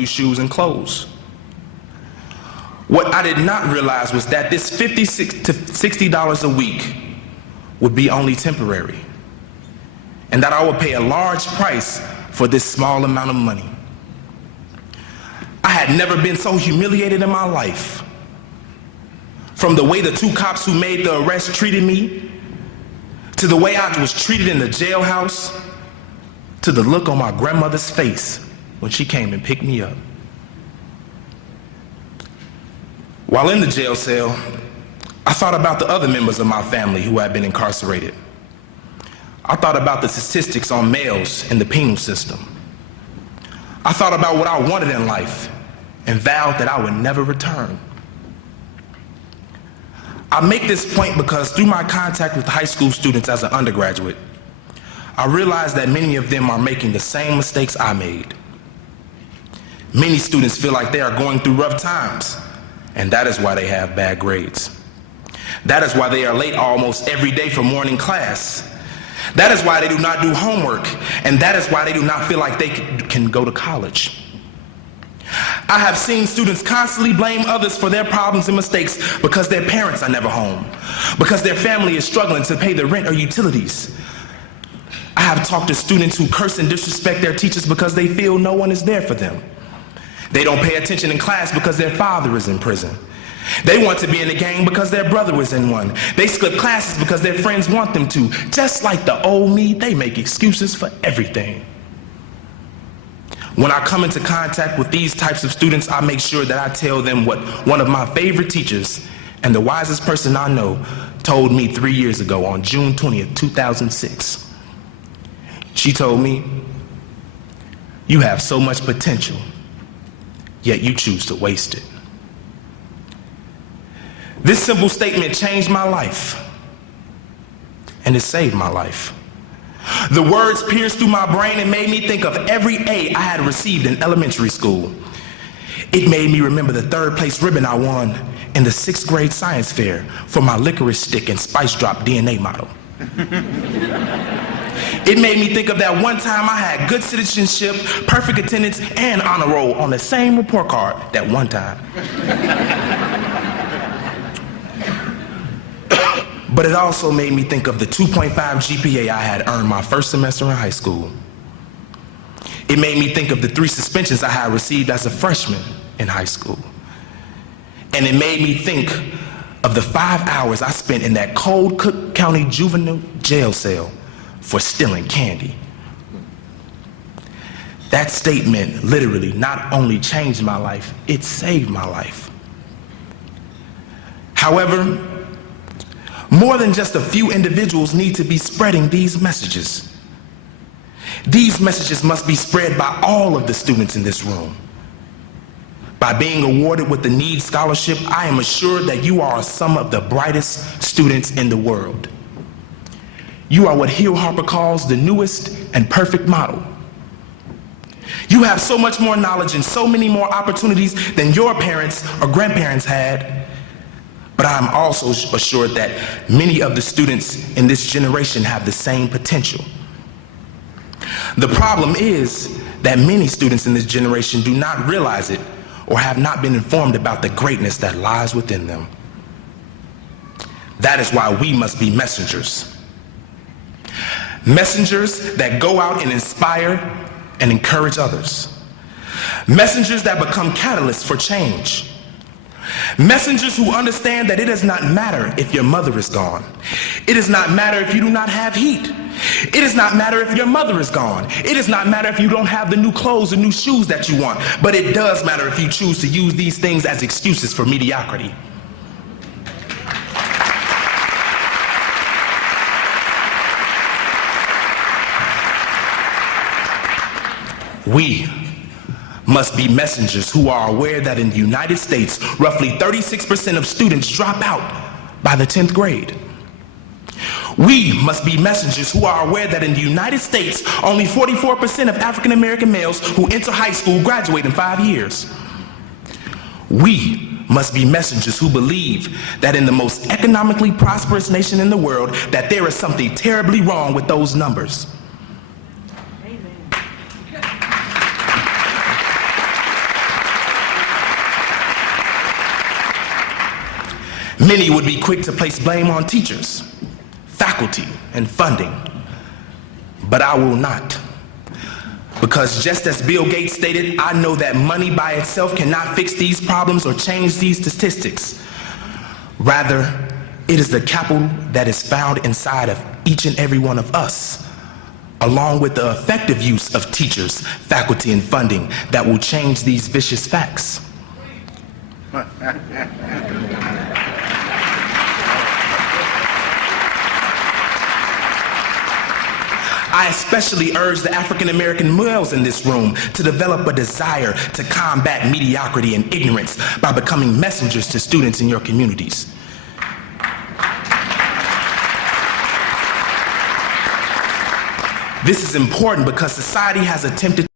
new shoes and clothes. What I did not realize was that this $50 to $60 a week would be only temporary, and that I would pay a large price for this small amount of money. I had never been so humiliated in my life. From the way the two cops who made the arrest treated me, to the way I was treated in the jailhouse, to the look on my grandmother's face when she came and picked me up. While in the jail cell, I thought about the other members of my family who had been incarcerated. I thought about the statistics on males in the penal system. I thought about what I wanted in life and vowed that I would never return. I make this point because through my contact with high school students as an undergraduate, I realize that many of them are making the same mistakes I made. Many students feel like they are going through rough times, and that is why they have bad grades. That is why they are late almost every day for morning class. That is why they do not do homework, and that is why they do not feel like they can go to college. I have seen students constantly blame others for their problems and mistakes because their parents are never home, because their family is struggling to pay the rent or utilities. I have talked to students who curse and disrespect their teachers because they feel no one is there for them. They don't pay attention in class because their father is in prison. They want to be in a gang because their brother was in one. They skip classes because their friends want them to. Just like the old me, they make excuses for everything. When I come into contact with these types of students, I make sure that I tell them what one of my favorite teachers and the wisest person I know told me 3 years ago on June 20th, 2006. She told me, "You have so much potential, yet you choose to waste it." This simple statement changed my life, and it saved my life. The words pierced through my brain and made me think of every A I had received in elementary school. It made me remember the 3rd place ribbon I won in the 6th grade science fair for my licorice stick and spice drop DNA model. It made me think of that one time I had good citizenship, perfect attendance, and honor roll on the same report card that one time. But it also made me think of the 2.5 GPA I had earned my first semester in high school. It made me think of the 3 suspensions I had received as a freshman in high school. And it made me think of the 5 hours I spent in that cold Cook County juvenile jail cell for stealing candy. That statement literally not only changed my life, it saved my life. However, more than just a few individuals need to be spreading these messages. These messages must be spread by all of the students in this room. By being awarded with the Need Scholarship, I am assured that you are some of the brightest students in the world. You are what Hill Harper calls the newest and perfect model. You have so much more knowledge and so many more opportunities than your parents or grandparents had. But I'm also assured that many of the students in this generation have the same potential. The problem is that many students in this generation do not realize it or have not been informed about the greatness that lies within them. That is why we must be messengers. Messengers that go out and inspire and encourage others. Messengers that become catalysts for change. Messengers who understand that it does not matter if your mother is gone. It does not matter if you do not have heat. It does not matter if your mother is gone. It does not matter if you don't have the new clothes or new shoes that you want. But it does matter if you choose to use these things as excuses for mediocrity. We must be messengers who are aware that in the United States, roughly 36% of students drop out by the 10th grade. We must be messengers who are aware that in the United States, only 44% of African American males who enter high school graduate in 5 years. We must be messengers who believe that in the most economically prosperous nation in the world, that there is something terribly wrong with those numbers. Many would be quick to place blame on teachers, faculty, and funding, but I will not. Because just as Bill Gates stated, I know that money by itself cannot fix these problems or change these statistics. Rather, it is the capital that is found inside of each and every one of us, along with the effective use of teachers, faculty, and funding that will change these vicious facts. I especially urge the African American males in this room to develop a desire to combat mediocrity and ignorance by becoming messengers to students in your communities. This is important because society has attempted